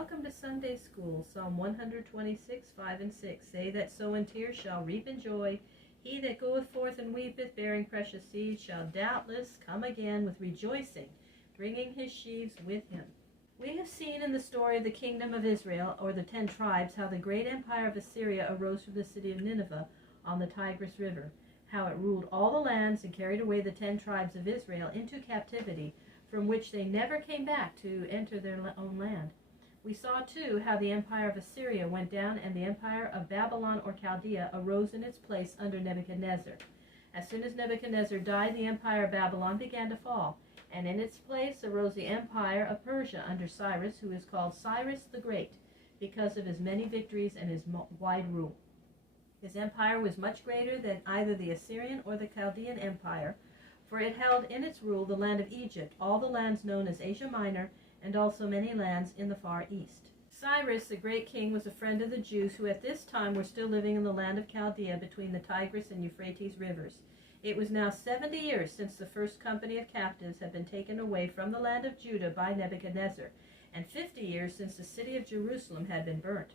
Welcome to Sunday School. Psalm 126, 5 and 6. They that sow in tears shall reap in joy. He that goeth forth and weepeth, bearing precious seed, shall doubtless come again with rejoicing, bringing his sheaves with him. We have seen in the story of the kingdom of Israel, or the 10 tribes, how the great empire of Assyria arose from the city of Nineveh on the Tigris River, how it ruled all the lands and carried away the 10 tribes of Israel into captivity, from which they never came back to enter their own land. We saw, too, how the empire of Assyria went down and the empire of Babylon or Chaldea arose in its place under Nebuchadnezzar. As soon as Nebuchadnezzar died, the empire of Babylon began to fall, and in its place arose the empire of Persia under Cyrus, who is called Cyrus the Great, because of his many victories and his wide rule. His empire was much greater than either the Assyrian or the Chaldean empire, for it held in its rule the land of Egypt, all the lands known as Asia Minor, and also many lands in the far east. Cyrus, the great king, was a friend of the Jews who at this time were still living in the land of Chaldea between the Tigris and Euphrates rivers. It was now 70 years since the first company of captives had been taken away from the land of Judah by Nebuchadnezzar, and 50 years since the city of Jerusalem had been burnt.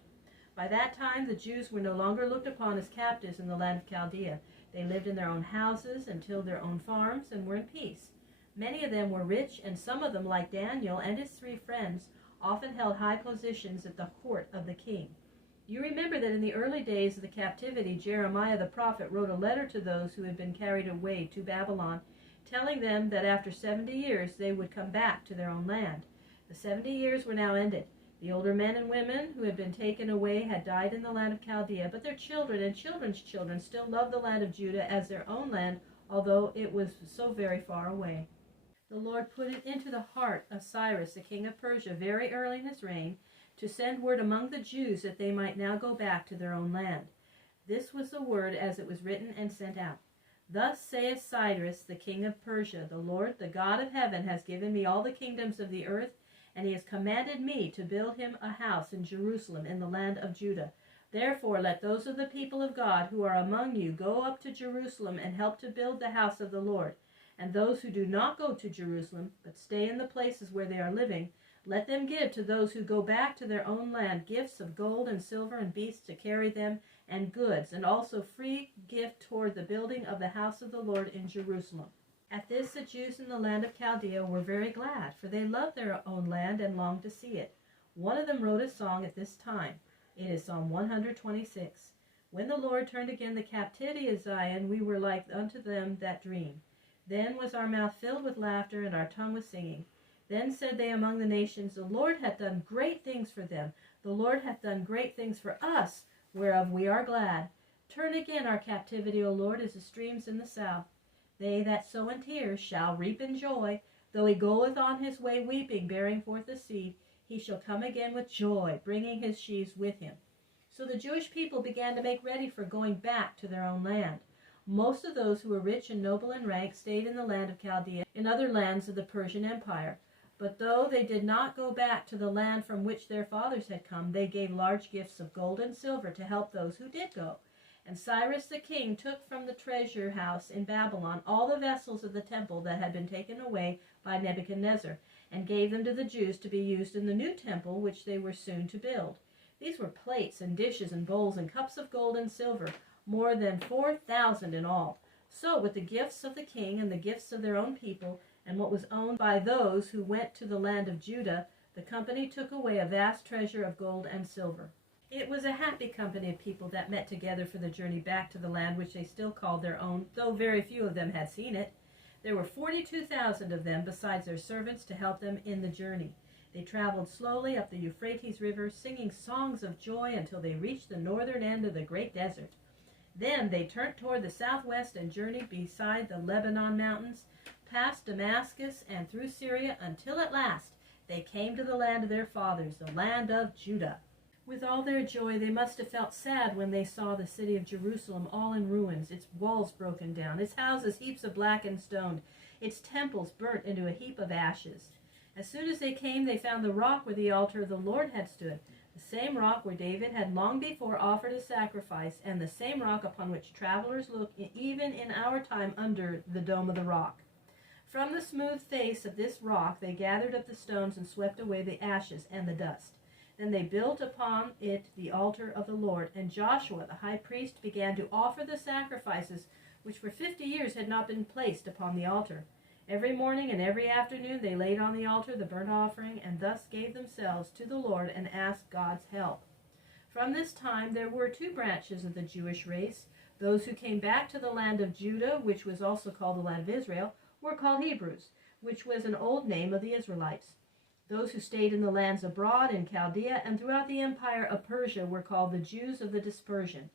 By that time the Jews were no longer looked upon as captives in the land of Chaldea. They lived in their own houses and tilled their own farms and were in peace. Many of them were rich, and some of them, like Daniel and his 3 friends, often held high positions at the court of the king. You remember that in the early days of the captivity, Jeremiah the prophet wrote a letter to those who had been carried away to Babylon, telling them that after 70 years they would come back to their own land. The 70 years were now ended. The older men and women who had been taken away had died in the land of Chaldea, but their children and children's children still loved the land of Judah as their own land, although it was so very far away. The Lord put it into the heart of Cyrus, the king of Persia, very early in his reign, to send word among the Jews that they might now go back to their own land. This was the word as it was written and sent out. Thus saith Cyrus, the king of Persia, the Lord, the God of heaven, has given me all the kingdoms of the earth, and he has commanded me to build him a house in Jerusalem in the land of Judah. Therefore let those of the people of God who are among you go up to Jerusalem and help to build the house of the Lord. And those who do not go to Jerusalem, but stay in the places where they are living, let them give to those who go back to their own land gifts of gold and silver and beasts to carry them, and goods, and also free gift toward the building of the house of the Lord in Jerusalem. At this the Jews in the land of Chaldea were very glad, for they loved their own land and longed to see it. One of them wrote a song at this time. It is Psalm 126. When the Lord turned again the captivity of Zion, we were like unto them that dream. Then was our mouth filled with laughter, and our tongue with singing. Then said they among the nations, The Lord hath done great things for them. The Lord hath done great things for us, whereof we are glad. Turn again our captivity, O Lord, as the streams in the south. They that sow in tears shall reap in joy. Though he goeth on his way weeping, bearing forth the seed, he shall come again with joy, bringing his sheaves with him. So the Jewish people began to make ready for going back to their own land. Most of those who were rich and noble in rank stayed in the land of Chaldea and other lands of the Persian Empire. But though they did not go back to the land from which their fathers had come, they gave large gifts of gold and silver to help those who did go. And Cyrus the king took from the treasure house in Babylon all the vessels of the temple that had been taken away by Nebuchadnezzar, and gave them to the Jews to be used in the new temple which they were soon to build. These were plates and dishes and bowls and cups of gold and silver, more than 4,000 in all. So with the gifts of the king and the gifts of their own people, and what was owned by those who went to the land of Judah, the company took away a vast treasure of gold and silver. It was a happy company of people that met together for the journey back to the land which they still called their own, though very few of them had seen it. There were 42,000 of them, besides their servants, to help them in the journey. They traveled slowly up the Euphrates River, singing songs of joy until they reached the northern end of the great desert. Then they turned toward the southwest and journeyed beside the Lebanon mountains, past Damascus and through Syria, until at last they came to the land of their fathers, the land of Judah. With all their joy, they must have felt sad when they saw the city of Jerusalem all in ruins, its walls broken down, its houses heaps of blackened stone, its temples burnt into a heap of ashes. As soon as they came, they found the rock where the altar of the Lord had stood, the same rock where David had long before offered a sacrifice, and the same rock upon which travelers look even in our time under the dome of the rock. From the smooth face of this rock they gathered up the stones and swept away the ashes and the dust. Then they built upon it the altar of the Lord, and Joshua the high priest began to offer the sacrifices which for 50 years had not been placed upon the altar. Every morning and every afternoon they laid on the altar the burnt offering, and thus gave themselves to the Lord and asked God's help. From this time there were two branches of the Jewish race. Those who came back to the land of Judah, which was also called the land of Israel, were called Hebrews, which was an old name of the Israelites. Those who stayed in the lands abroad in Chaldea and throughout the empire of Persia were called the Jews of the dispersion.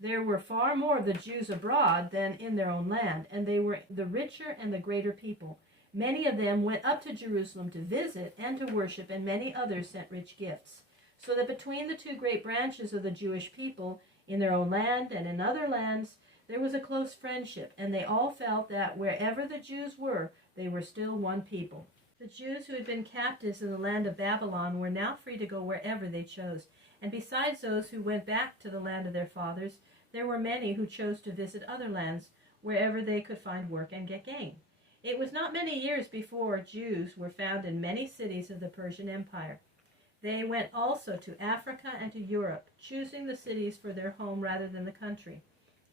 There were far more of the Jews abroad than in their own land, and they were the richer and the greater people. Many of them went up to Jerusalem to visit and to worship, and many others sent rich gifts. So that between the two great branches of the Jewish people, in their own land and in other lands, there was a close friendship, and they all felt that wherever the Jews were, they were still one people. The Jews who had been captives in the land of Babylon were now free to go wherever they chose, and besides those who went back to the land of their fathers, there were many who chose to visit other lands wherever they could find work and get gain. It was not many years before Jews were found in many cities of the Persian Empire. They went also to Africa and to Europe, choosing the cities for their home rather than the country.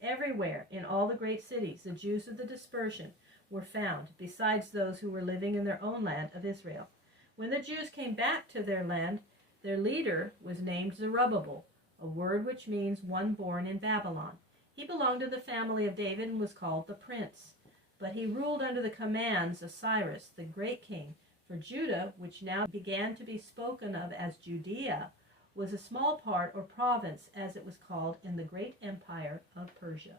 Everywhere, in all the great cities, the Jews of the dispersion were found, besides those who were living in their own land of Israel. When the Jews came back to their land, their leader was named Zerubbabel, a word which means one born in Babylon. He belonged to the family of David and was called the Prince. But he ruled under the commands of Cyrus, the great king. For Judah, which now began to be spoken of as Judea, was a small part or province, as it was called, in the great empire of Persia.